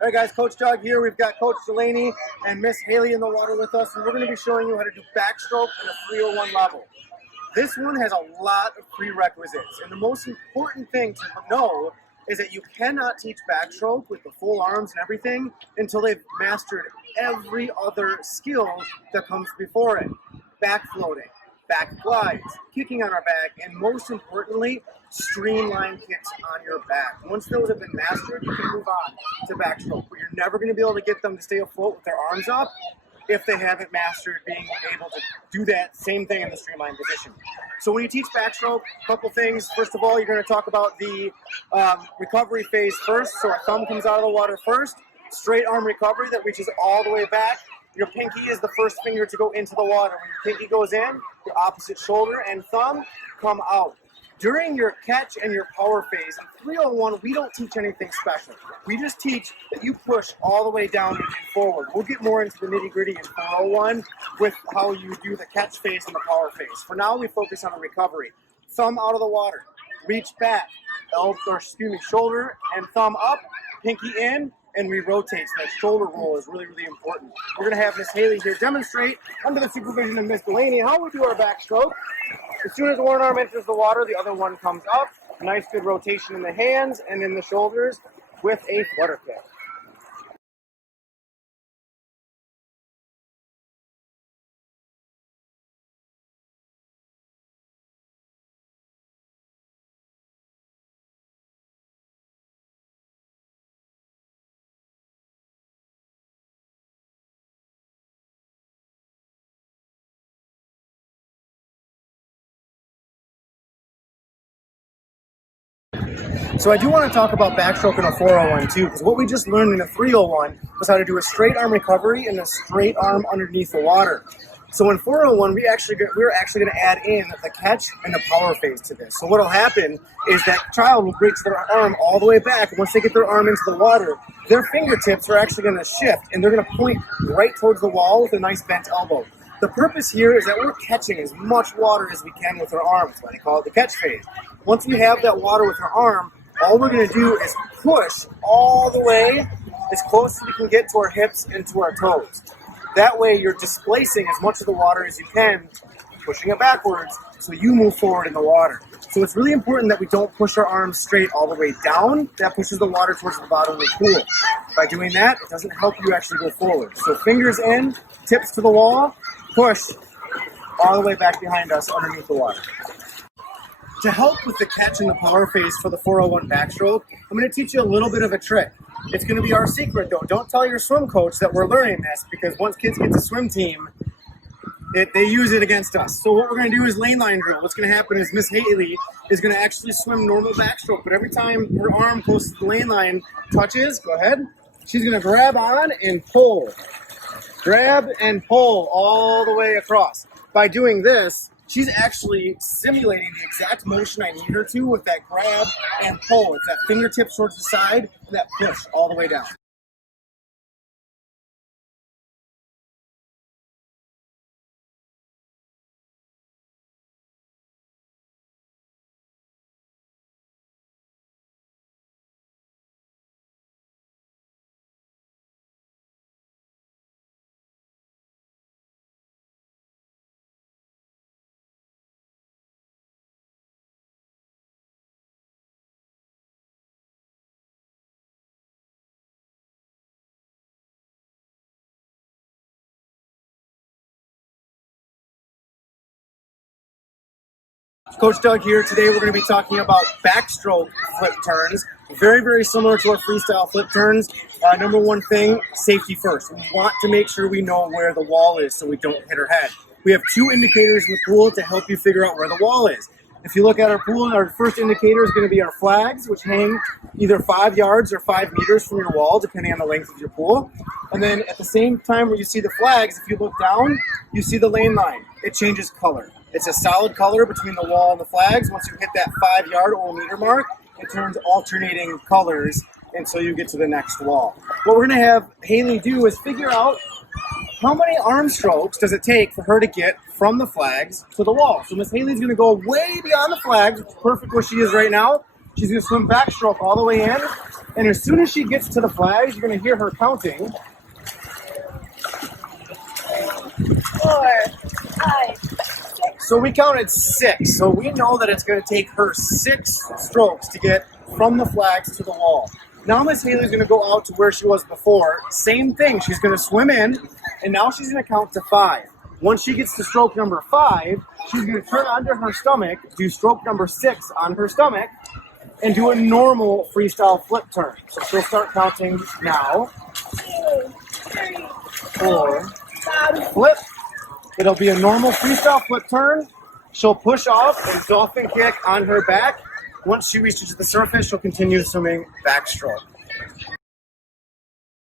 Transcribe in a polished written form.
All right, guys, Coach Doug here. We've got Coach Delaney and Miss Haley in the water with us, and we're going to be showing you how to do backstroke at a 301 level. This one has a lot of prerequisites, and the most important thing to know is that you cannot teach backstroke with the full arms and everything until they've mastered every other skill that comes before it. Back floating, back glides, kicking on our back, and most importantly, streamline kicks on your back. Once those have been mastered, you can move on to backstroke, but you're never going to be able to get them to stay afloat with their arms up if they haven't mastered being able to do that same thing in the streamline position. So when you teach backstroke, a couple things. First of all, you're going to talk about the recovery phase first. So our thumb comes out of the water first, straight arm recovery that reaches all the way back. Your pinky is the first finger to go into the water. When your pinky goes in, your opposite shoulder and thumb come out. During your catch and your power phase, in 301, we don't teach anything special. We just teach that you push all the way down and forward. We'll get more into the nitty-gritty in 401 with how you do the catch phase and the power phase. For now, we focus on the recovery. Thumb out of the water, reach back, shoulder and thumb up, pinky in, and we rotate. So that shoulder roll is really, really important. We're going to have Miss Haley here demonstrate, under the supervision of Miss Delaney, how we do our backstroke. As soon as one arm enters the water, the other one comes up. Nice good rotation in the hands and in the shoulders with a flutter kick. So I do want to talk about backstroke in a 401 too, because what we just learned in a 301 was how to do a straight arm recovery and a straight arm underneath the water. So in 401, we're actually going to add in the catch and the power phase to this. So what will happen is that child will reach their arm all the way back. And once they get their arm into the water, their fingertips are actually going to shift, and they're going to point right towards the wall with a nice bent elbow. The purpose here is that we're catching as much water as we can with our arms. That's why they call it the catch phase. Once we have that water with our arm, all we're going to do is push all the way as close as we can get to our hips and to our toes. That way you're displacing as much of the water as you can, pushing it backwards, so you move forward in the water. So it's really important that we don't push our arms straight all the way down. That pushes the water towards the bottom of the pool. By doing that, it doesn't help you actually go forward. So fingers in, tips to the wall, push all the way back behind us underneath the water. To help with the catch and the power phase for the 401 backstroke, I'm going to teach you a little bit of a trick. It's going to be our secret though. Don't tell your swim coach that we're learning this, because once kids get to swim team, they use it against us. So what we're going to do is lane line drill. What's going to happen is Miss Haley is going to actually swim normal backstroke, but every time her arm close to the lane line touches, go ahead, she's going to grab on and pull. Grab and pull all the way across. By doing this, she's actually simulating the exact motion I need her to with that grab and pull. It's that fingertips towards the side and that push all the way down. Coach Doug here. Today we're going to be talking about backstroke flip turns. Very, very similar to our freestyle flip turns. Number one thing, safety first. We want to make sure we know where the wall is so we don't hit our head. We have two indicators in the pool to help you figure out where the wall is. If you look at our pool, our first indicator is going to be our flags, which hang either 5 yards or 5 meters from your wall, depending on the length of your pool. And then at the same time where you see the flags, if you look down, you see the lane line. It changes color. It's a solid color between the wall and the flags. Once you hit that 5 yard or meter mark, it turns alternating colors until you get to the next wall. What we're going to have Haley do is figure out how many arm strokes does it take for her to get from the flags to the wall. So Miss Haley's going to go way beyond the flags, which is perfect where she is right now. She's going to swim backstroke all the way in, And as soon as she gets to the flags, you're going to hear her counting. 4, 5, 6. So we counted 6. So we know that it's going to take her 6 strokes to get from the flags to the wall. Now Miss Haley's going to go out to where she was before. Same thing. She's going to swim in, and now she's going to count to 5. Once she gets to stroke number 5, she's going to turn onto her stomach, do stroke number 6 on her stomach, and do a normal freestyle flip turn. So she'll start counting now. 2, 3, 4, flip. It'll be a normal freestyle flip turn. She'll push off and dolphin kick on her back. Once she reaches the surface, she'll continue swimming backstroke.